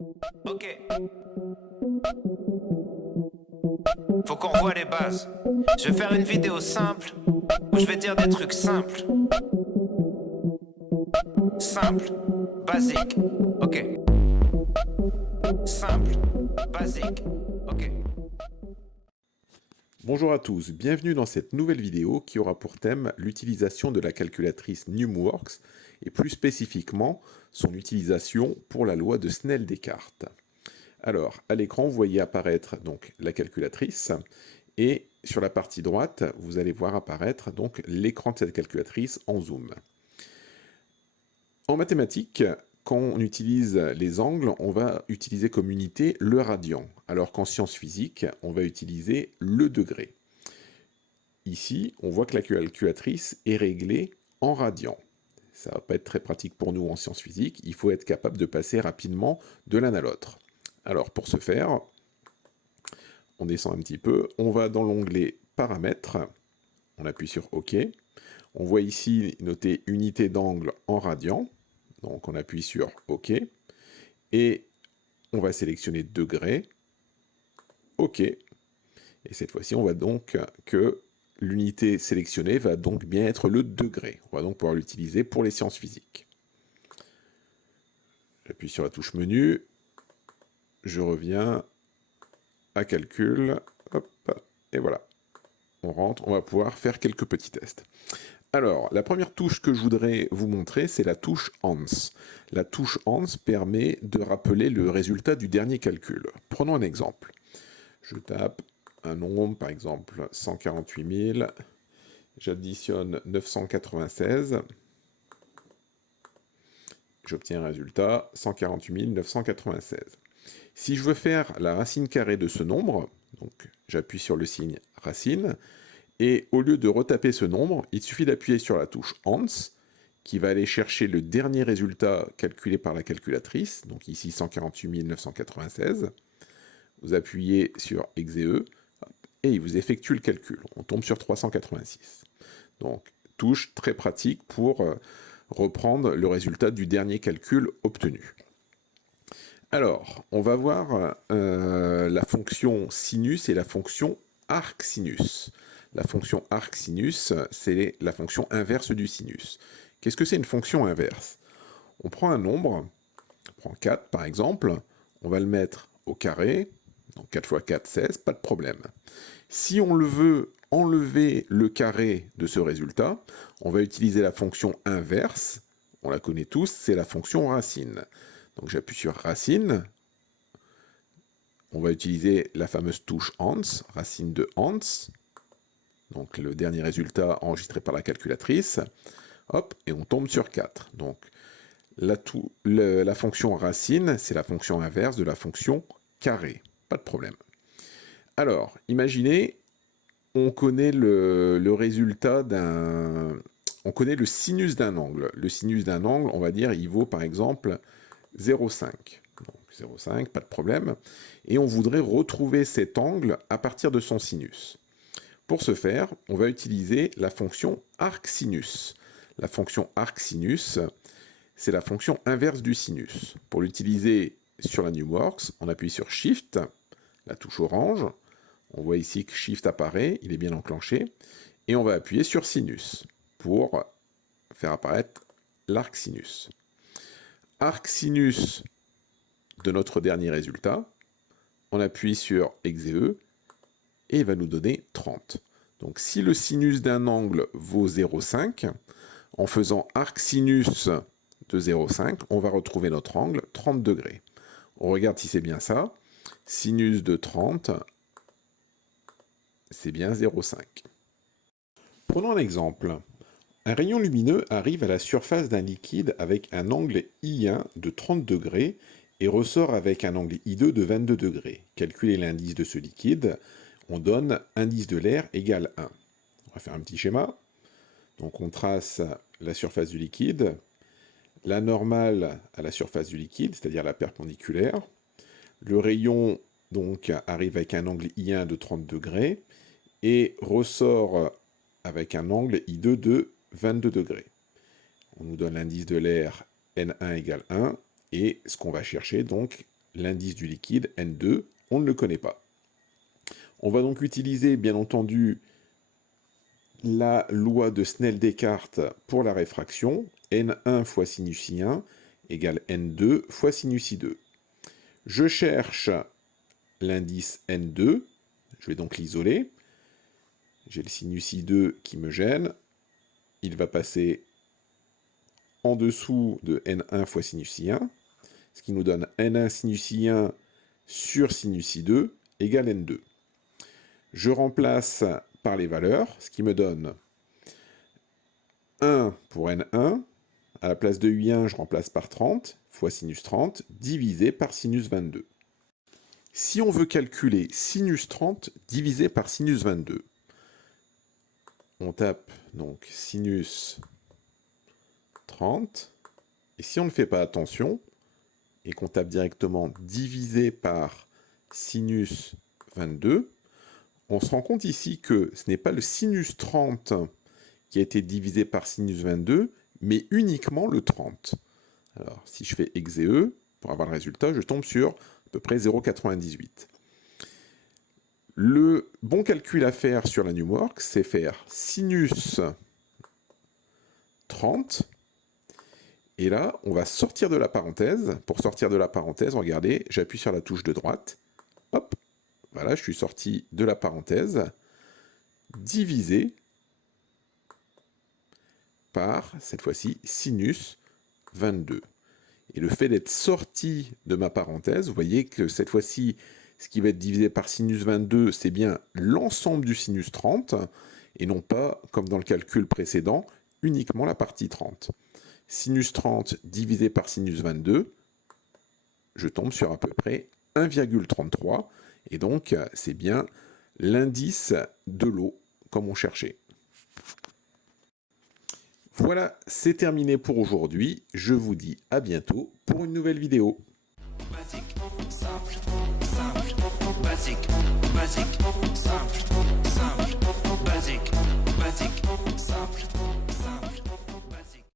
Ok. Faut qu'on revoie les bases. Je vais faire une vidéo simple où je vais dire des trucs simples. Simple, basique. Ok. Simple, basique. Ok. Bonjour à tous, bienvenue dans cette nouvelle vidéo qui aura pour thème l'utilisation de la calculatrice Numworks et plus spécifiquement son utilisation pour la loi de Snell-Descartes. Alors, à l'écran, vous voyez apparaître donc la calculatrice et sur la partie droite, vous allez voir apparaître donc l'écran de cette calculatrice en zoom. En mathématiques, quand on utilise les angles, on va utiliser comme unité le radian, alors qu'en sciences physiques, on va utiliser le degré. Ici, on voit que la calculatrice est réglée en radians. Ça ne va pas être très pratique pour nous en sciences physiques, il faut être capable de passer rapidement de l'un à l'autre. Alors pour ce faire, on descend un petit peu, on va dans l'onglet Paramètres, on appuie sur OK. On voit ici noté unité d'angle en radians, donc on appuie sur OK. Et on va sélectionner degré, OK. Et cette fois-ci, on voit donc que l'unité sélectionnée va donc bien être le degré. On va donc pouvoir l'utiliser pour les sciences physiques. J'appuie sur la touche menu, je reviens à calcul, hop, et voilà. On rentre, on va pouvoir faire quelques petits tests. Alors, la première touche que je voudrais vous montrer, c'est la touche ANS. La touche ANS permet de rappeler le résultat du dernier calcul. Prenons un exemple. Je tape un nombre, par exemple 148 000, j'additionne 996, j'obtiens un résultat 148 996. Si je veux faire la racine carrée de ce nombre, donc j'appuie sur le signe racine, et au lieu de retaper ce nombre, il suffit d'appuyer sur la touche ANS, qui va aller chercher le dernier résultat calculé par la calculatrice, donc ici 148 996. Vous appuyez sur EXE, et il vous effectue le calcul. On tombe sur 386. Donc, touche très pratique pour reprendre le résultat du dernier calcul obtenu. Alors, on va voir la fonction sinus et la fonction arcsinus. La fonction arcsinus, c'est la fonction inverse du sinus. Qu'est-ce que c'est une fonction inverse? On prend un nombre, on prend 4 par exemple, on va le mettre au carré, donc 4 fois 4, 16, pas de problème. Si on le veut enlever le carré de ce résultat, on va utiliser la fonction inverse, on la connaît tous, c'est la fonction racine. Donc j'appuie sur racine, on va utiliser la fameuse touche ANS, racine de ANS, donc le dernier résultat enregistré par la calculatrice, hop, et on tombe sur 4. Donc la fonction racine, c'est la fonction inverse de la fonction carré, pas de problème. Alors, imaginez, on connaît le résultat d'un... On connaît le sinus d'un angle. Le sinus d'un angle, on va dire, il vaut par exemple 0,5. Donc 0,5, pas de problème. Et on voudrait retrouver cet angle à partir de son sinus. Pour ce faire, on va utiliser la fonction arcsinus. La fonction arcsinus, c'est la fonction inverse du sinus. Pour l'utiliser sur la Numworks, on appuie sur Shift, la touche orange. On voit ici que Shift apparaît, il est bien enclenché. Et on va appuyer sur Sinus pour faire apparaître l'arcsinus. Arcsinus de notre dernier résultat, on appuie sur EXE et il va nous donner 30. Donc si le sinus d'un angle vaut 0,5, en faisant arcsinus de 0,5, on va retrouver notre angle 30 degrés. On regarde si c'est bien ça. Sinus de 30, c'est bien 0,5. Prenons un exemple. Un rayon lumineux arrive à la surface d'un liquide avec un angle I1 de 30 degrés et ressort avec un angle I2 de 22 degrés. Calculer l'indice de ce liquide, on donne indice de l'air égale 1. On va faire un petit schéma. Donc on trace la surface du liquide, la normale à la surface du liquide, c'est-à-dire la perpendiculaire. Le rayon donc arrive avec un angle I1 de 30 degrés et ressort avec un angle I2 de 22 degrés. On nous donne l'indice de l'air N1 égale 1 et ce qu'on va chercher donc l'indice du liquide, N2, on ne le connaît pas. On va donc utiliser, bien entendu, la loi de Snell-Descartes pour la réfraction, N1 fois sinus I1 égale N2 fois sinus I2. Je cherche l'indice N2, je vais donc l'isoler. J'ai le sinus I2 qui me gêne. Il va passer en dessous de N1 fois sinus I1, ce qui nous donne N1 sinus I1 sur sinus I2 égale N2. Je remplace par les valeurs, ce qui me donne 1 pour N1. À la place de I1, je remplace par 30 fois sinus 30 divisé par sinus 22. Si on veut calculer sinus 30 divisé par sinus 22, on tape donc sinus 30, et si on ne fait pas attention, et qu'on tape directement divisé par sinus 22, on se rend compte ici que ce n'est pas le sinus 30 qui a été divisé par sinus 22, mais uniquement le 30. Alors, si je fais exe, pour avoir le résultat, je tombe sur à peu près 0,98. Le bon calcul à faire sur la NumWorks, c'est faire sinus 30, et là, on va sortir de la parenthèse. Pour sortir de la parenthèse, regardez, j'appuie sur la touche de droite, hop, voilà, je suis sorti de la parenthèse, divisé par, cette fois-ci, sinus 22. Et le fait d'être sorti de ma parenthèse, vous voyez que cette fois-ci, ce qui va être divisé par sinus 22, c'est bien l'ensemble du sinus 30, et non pas, comme dans le calcul précédent, uniquement la partie 30. Sinus 30 divisé par sinus 22, je tombe sur à peu près 1,33, et donc c'est bien l'indice de l'eau, comme on cherchait. Voilà, c'est terminé pour aujourd'hui. Je vous dis à bientôt pour une nouvelle vidéo. Basique, simple, simple, basique, basique, simple.